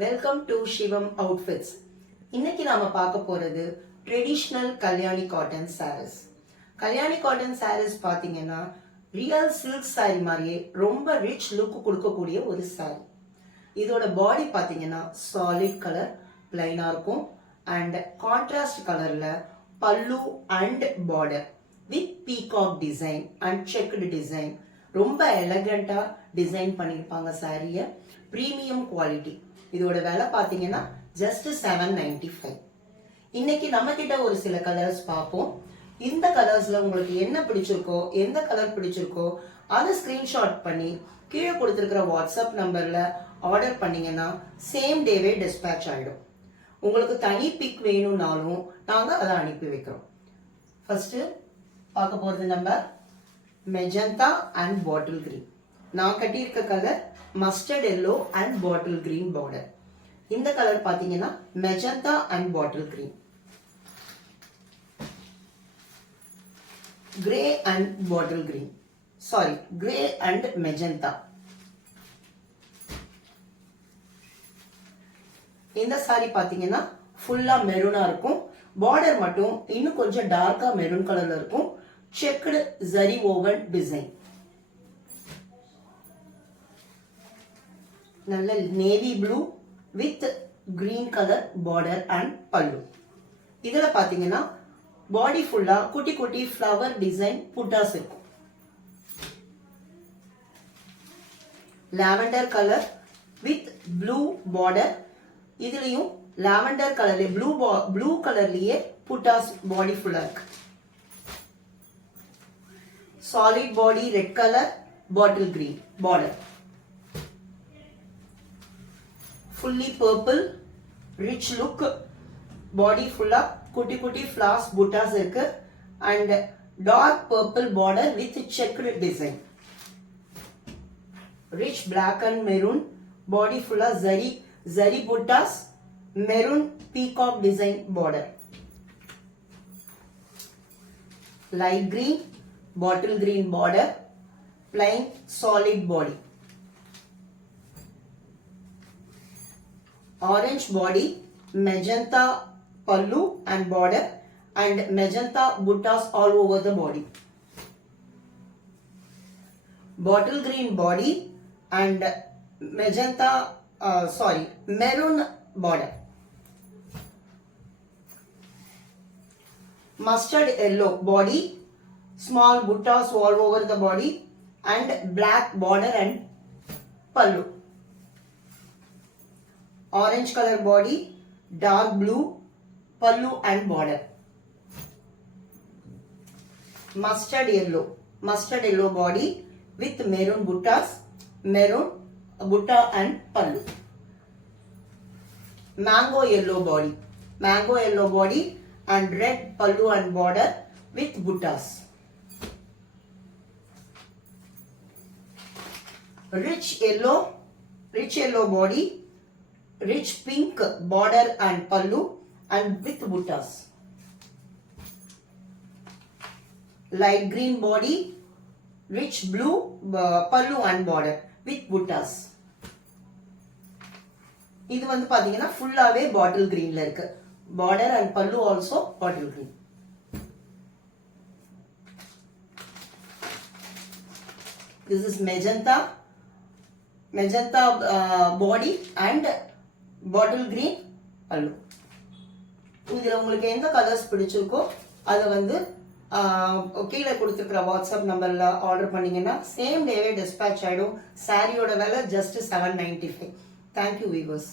Welcome to சிவம் அவுட்ஃபிட்ஸ். இன்னைக்கு நாம பார்க்க போறது traditional Kalyani cotton sarees. Kalyani cotton sarees பாத்தீங்கன்னா ரியல் சில்க் சாரி மாதிரியே ரொம்ப ரிச் லுக் கொடுக்கக்கூடிய ஒரு சாரி. இதோட பாடி பாத்தீங்கன்னா சாலிட் கலர் பிளைனா இருக்கும் அண்ட் கான்ட்ராஸ்ட் கலர்ல பல்லு and border with peacock design and checked design. ரொம்ப எலகண்டா டிசைன் பண்ணிருப்பாங்க சாரிய. Premium quality. இதோட விலை பாத்தீங்கன்னா ஜஸ்ட் 795. இன்னைக்கு நம்ம கிட்ட ஒரு சில கலர்ஸ் பார்ப்போம். இந்த கலர்ஸ்ல உங்களுக்கு என்ன பிடிச்சிருக்கோ, எந்த கலர் பிடிச்சிருக்கோ அதை ஸ்கிரீன்ஷாட் பண்ணி கீழே கொடுத்திருக்கிற வாட்ஸ்அப் நம்பர்ல ஆர்டர் பண்ணீங்கன்னா சேம் டேவே டிஸ்பேட்ச் ஆயிடும். உங்களுக்கு தனி பிக் வேணும்னாலும் நாங்க அதை அனுப்பி வைக்கிறோம். ஃபர்ஸ்ட் பார்க்க போறது நம்ம மெஜந்தா அண்ட் பாட்டில் கிரீன். நான் கட்டியிருக்க colour mustard yellow and bottle green border. இந்த கலர் பாத்தீங்கன்னா magenta and bottle green. Grey and bottle green, sorry grey and magenta. இந்த சாரி பாத்தீங்கன்னா ஃபுல்லா மெரூனா இருக்கும். பார்டர் மட்டும் இன்னும் கொஞ்சம் டார்க்கா மெரூன் கலர்ல இருக்கும். Checked zari woven design. நல்ல navy blue with green colour border and பல்லு. இதுல பாத்தீங்கன்னா பாடி ஃபுல்லா குட்டி குட்டி ஃப்ளவர் டிசைன் புட்டாஸ் இருக்கும். Lavender colour with blue border. இதுலயும் லாவெண்டர் கலர்ல ப்ளூ கலர்லயே புட்டாஸ் பாடி ஃபுல்லா இருக்கு. Solid body red colour bottle green border. fully purple rich look. Body full up kutti kutti flowers buttas irukku and dark purple border with checked design. Rich black and maroon. Body full of zari buttas, maroon peacock design border. Light green bottle green border, plain solid body. Orange body, magenta pallu and border and magenta buttas all over the body. Bottle green body and magenta maroon border. Mustard yellow body, small buttas all over the body and black border and pallu. Orange color body, dark blue pallu and border. Mustard yellow body with maroon buttas, maroon butta and pallu. Mango yellow body and red pallu and border with buttas. Rich yellow body, rich pink border and pallu and with buttas. Light green body, rich blue pallu and border with buttas. இது வந்து பாத்தீங்கன்னா ஃபுல்லாவே பாட்டில் கிரீன்ல இருக்கு. Border and பல்லு also bottle green. This is magenta body and bottle green பல்லு. இதுல உங்களுக்கு எந்த கலர்ஸ் பிடிச்சிருக்கோ அதை வந்து கீழே கொடுத்துருக்கிற வாட்ஸ்அப் நம்பர்ல ஆர்டர் பண்ணீங்கன்னா சேம் டேவே டிஸ்பேட்ச் ஆயிடும். சாரியோட விலை ஜஸ்ட் 795. Thank you viewers.